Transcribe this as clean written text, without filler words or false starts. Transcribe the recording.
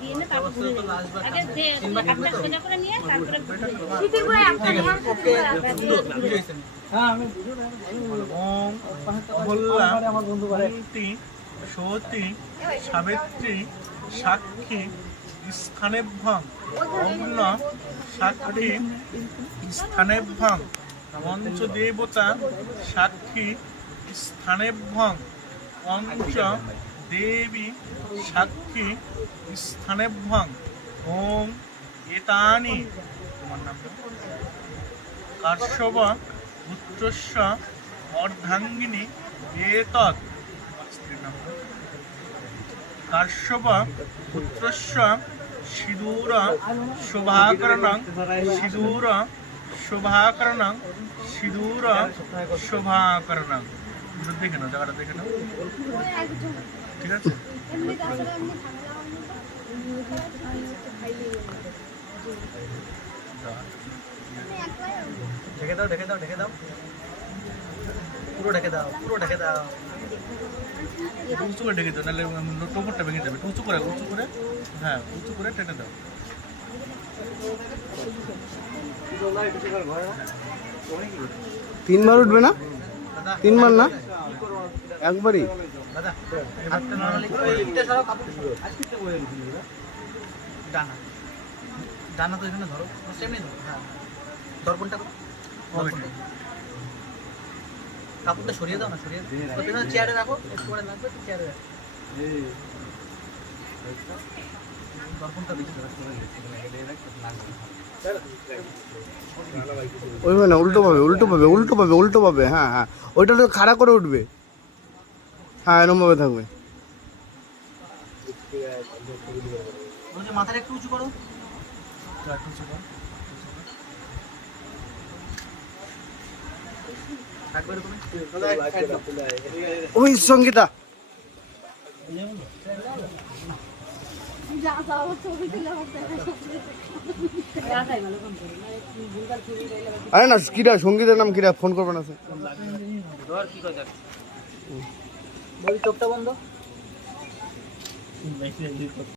দিয়ে নে তারপর ঘুরে যাবে আগে যে হাতটা সোজা করে নিয়ে তারপরে ওম অহল্যা কুন্তি সতী সাবিত্রী সাক্ষী স্থানেভ্যাং অগ্ন সাক্ষী স্থানেভ্যাং পঞ্চদেবতা সাক্ষী স্থানেভ্যাং পঞ্চ দেবী সাক্ষী স্থানেভ্যাং ওম এতানি তোমার নাম কাশ্যপ পুত্রস্য অর্ধাঙ্গিনী এতৎ স্ত্রীর নাম কাশ্যপ পুত্রস্য সিঁদুর শোভাকরণং সিঁদুর শোভাকরণং সিঁদুর শোভাকরণং দেখে নাও জায়গাটা দেখে নাও ঠিক আছে ঢেকে দাও ঢেকে দাও ঢেকে দাও পুরো ঢেকে দাও পুরো ঢেকে দাও উঁচু করে ঢেকে দাও নাহলে টোপরটা ভেঙে যাবে উঁচু করে হ্যাঁ উঁচু করে টেনে দাও তিনবার উঠবে না তিনবার না একবারই দাদা ডানা ডানা তো এখানে ধরো সেমনি ধরো হ্যাঁ দর্পণটা কাপড়টা সরিয়ে দাও না সরিয়ে দাও চেয়ারে রাখো একটু করে লাগবে চেয়ারে রাখো দর্পণটা বেশি ওইভাবে না উল্টো পাবে হ্যাঁ হ্যাঁ ওইটা তো খাড়া করে উঠবে হ্যাঁ এরকম ভাবে থাকবে মাথাটা একটু উঁচু করো ওই সঙ্গীতা আরে না কিরা সঙ্গীতের নাম কিরা ফোন করবে না চোখটা বন্ধ